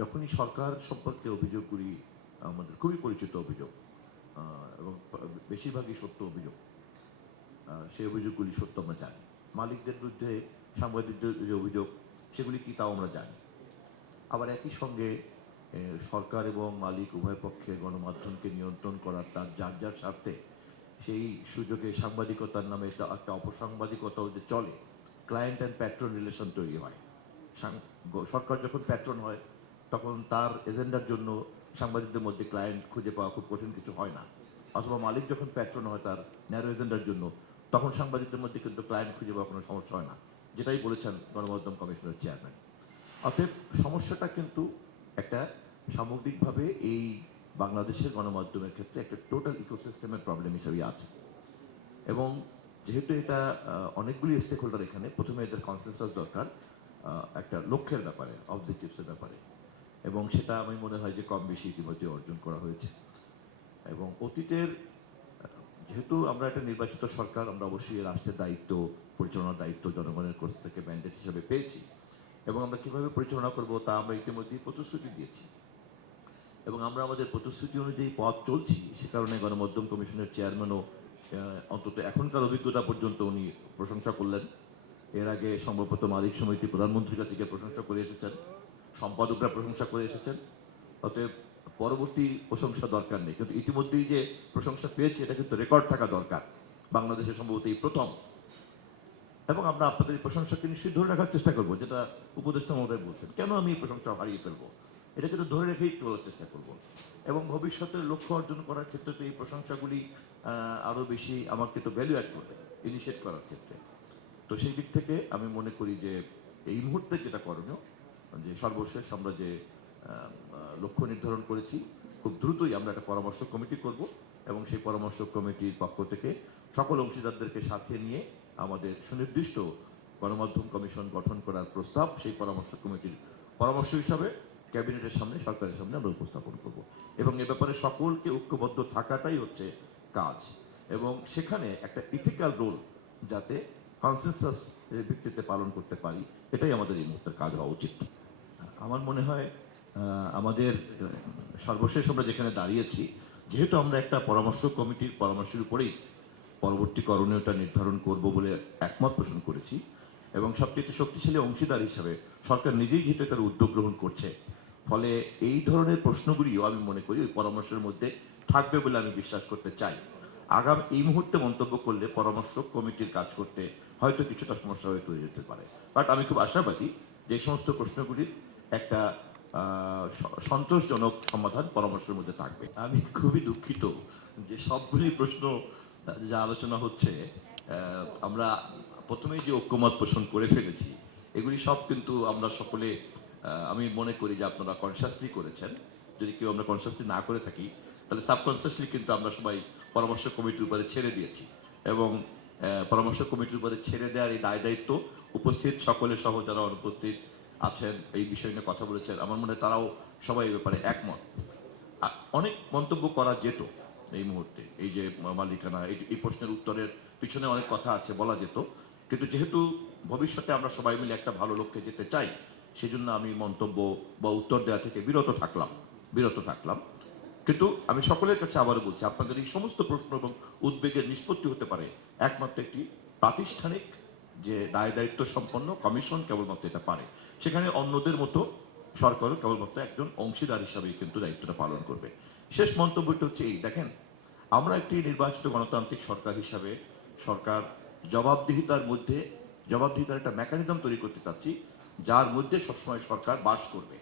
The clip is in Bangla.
যখনই সরকার সম্পর্কে অভিযোগগুলি আমাদের খুবই পরিচিত অভিযোগ এবং বেশিরভাগই সত্য অভিযোগ, সেই অভিযোগগুলি সত্য আমরা জানি। মালিকদের বিরুদ্ধে সাংবাদিকদের যে অভিযোগ সেগুলি কি তাও আমরা জানি। আবার একই সঙ্গে সরকার এবং মালিক উভয় পক্ষে গণমাধ্যমকে নিয়ন্ত্রণ করার তার যার যার স্বার্থে সেই সুযোগে সাংবাদিকতার নামে একটা অপসাংবাদিকতাও যে চলে, ক্লায়েন্ট অ্যান্ড প্যাট্রন রিলেশন তৈরি হয়। সরকার যখন প্যাট্রন হয় তখন তার এজেন্ডার জন্য সাংবাদিকদের মধ্যে ক্লায়েন্ট খুঁজে পাওয়া খুব কঠিন কিছু হয় না, অথবা মালিক যখন প্যাট্রন হয় তার ন্যারো এজেন্ডার জন্য, তখন সাংবাদিকদের মধ্যে কিন্তু ক্লায়েন্ট খুঁজে পাওয়া কোনো সমস্যা হয় না, যেটাই বলেছেন গণমাধ্যম কমিশনের চেয়ারম্যান। অতএব সমস্যাটা কিন্তু একটা সামগ্রিকভাবে এই বাংলাদেশের গণমাধ্যমের ক্ষেত্রে একটা টোটাল ইকোসিস্টেমের প্রবলেম হিসেবে আছে। এবং যেহেতু এটা অনেকগুলি স্টেক হোল্ডার, এখানে প্রথমে এদের কনসেনসাস দরকার একটা লক্ষ্যের ব্যাপারে, অবজেক্টিভসের ব্যাপারে, এবং সেটা আমি মনে হয় যে কম বেশি ইতিমধ্যে অর্জন করা হয়েছে। এবং অতীতের যেহেতু আমরা একটা নির্বাচিত সরকার, আমরা অবশ্যই রাষ্ট্রের দায়িত্ব, পরিচালনার দায়িত্ব জনগণের কাছ থেকে ম্যান্ডেট হিসেবে পেয়েছি, এবং আমরা কিভাবে পরিচালনা করব তা আমরা ইতিমধ্যেই প্রতিশ্রুতি দিয়েছি, এবং আমরা আমাদের প্রতিশ্রুতি অনুযায়ী পথ চলছি। সে কারণে গণমাধ্যম কমিশনের চেয়ারম্যানও অন্তত এখনকার অভিজ্ঞতা পর্যন্ত উনি প্রশংসা করলেন। এর আগে সম্ভবত মালিক সমিতি প্রধানমন্ত্রীর কাছে প্রশংসা করে এসেছেন, সম্পাদকরা প্রশংসা করে এসেছেন। অতএব পরবর্তী প্রশংসা দরকার নেই, কিন্তু ইতিমধ্যেই যে প্রশংসা পেয়েছে এটা কিন্তু রেকর্ড থাকা দরকার, বাংলাদেশে সম্ভবত এই প্রথম। এবং আমরা আপনাদের এই প্রশংসাকে নিশ্চয়ই ধরে রাখার চেষ্টা করবো, যেটা উপদেষ্টা মহোদয় বলছেন, কেন আমি এই প্রশংসা হারিয়ে ফেলবো, এটা কিন্তু ধরে রেখেই চলার চেষ্টা করব। এবং ভবিষ্যতের লক্ষ্য অর্জন করার ক্ষেত্রে তো এই প্রশংসাগুলি আরো বেশি আমাকে তো ভ্যালু অ্যাড করবে ইনিশিয়েট করার ক্ষেত্রে। তো সেই দিক থেকে আমি মনে করি যে এই মুহূর্তে যেটা করণীয়, যে সর্বশেষ আমরা যে লক্ষ্য নির্ধারণ করেছি, খুব দ্রুতই আমরা একটা পরামর্শ কমিটি করব, এবং সেই পরামর্শ কমিটির পক্ষ থেকে সকল অংশীদারদেরকে সাথে নিয়ে আমাদের সুনির্দিষ্ট গণমাধ্যম কমিশন গঠন করার প্রস্তাব সেই পরামর্শ কমিটির পরামর্শ হিসাবে ক্যাবিনেটের সামনে, সরকারের সামনে আমরা উপস্থাপন করব। এবং এ ব্যাপারে সকলকে ঐক্যবদ্ধ থাকাটাই হচ্ছে কাজ, এবং সেখানে একটা ইথিক্যাল রোল যাতে কনসেনসাস এর ভিত্তিতে পালন করতে পারি, এটাই আমাদের এই মুহূর্তের কাজ হওয়া উচিত। আমার মনে হয় আমাদের সর্বশেষ আমরা যেখানে দাঁড়িয়েছি, যেহেতু আমরা একটা পরামর্শ কমিটির পরামর্শের উপরেই পরবর্তী করণীয়টা নির্ধারণ করব বলে একমত পোষণ করেছি, এবং সবচেয়ে শক্তিশালী অংশীদার হিসাবে সরকার নিজেই যেহেতু তার উদ্যোগ গ্রহণ করছে, ফলে এই ধরনের প্রশ্নগুলিও আমি মনে করি ওই পরামর্শের মধ্যে থাকবে বলে আমি বিশ্বাস করতে চাই। আগাম এই মুহূর্তে মন্তব্য করলে পরামর্শ কমিটির কাজ করতে হয়তো কিছুটা সমস্যা হয়ে তৈরি হতে পারে, বাট আমি খুব আশাবাদী যে সমস্ত প্রশ্নগুলির একটা সন্তোষজনক সমাধান পরামর্শের মধ্যে থাকবে। আমি খুবই দুঃখিত যে সবগুলি প্রশ্ন যা আলোচনা হচ্ছে, আমরা প্রথমেই যে ঐক্যমত পোষণ করে ফেলেছি, এগুলি সব কিন্তু আমরা সকলে, আমি মনে করি যে আপনারা কনসিয়াসলি করেছেন। যদি কেউ আমরা কনসিয়াসলি না করে থাকি, তাহলে সাবকনসিয়াসলি কিন্তু আমরা সবাই পরামর্শ কমিটির উপরে ছেড়ে দিয়েছি, এবং পরামর্শ কমিটির উপরে ছেড়ে দেওয়ার এই দায় দায়িত্ব উপস্থিত সকলে সহ যারা অনুপস্থিত আছেন, এই বিষয় নিয়ে কথা বলেছেন, আমার মনে হয় তারাও সবাই এই ব্যাপারে একমত। অনেক মন্তব্য করা যেত এই মুহূর্তে, এই যে মালিকানা, এই প্রশ্নের উত্তরের পিছনে অনেক কথা আছে, বলা যেত, কিন্তু যেহেতু ভবিষ্যতে আমরা সবাই মিলে একটা ভালো লক্ষ্যে যেতে চাই, সেজন্য আমি মন্তব্য বা উত্তর দেওয়া থেকে বিরত থাকলাম। কিন্তু আমি সকলের কাছে আবারও বলছি, আপনাদের এই সমস্ত প্রশ্ন এবং উদ্বেগের নিষ্পত্তি হতে পারে একমাত্র একটি প্রাতিষ্ঠানিক যে দায় দায়িত্ব সম্পন্ন কমিশন কেবলমাত্র এটা পারে। সেখানে অন্যদের মতো সরকারও কেবলমাত্র একজন অংশীদার হিসাবেই কিন্তু দায়িত্বটা পালন করবে। শেষ মন্তব্যটা হচ্ছে এই, দেখেন, আমরা একটি নির্বাচিত গণতান্ত্রিক সরকার হিসাবে সরকার জবাবদিহিতার একটা মেকানিজম তৈরি করতে চাচ্ছি, যার মধ্যে সবসময় সরকার বাস করবে।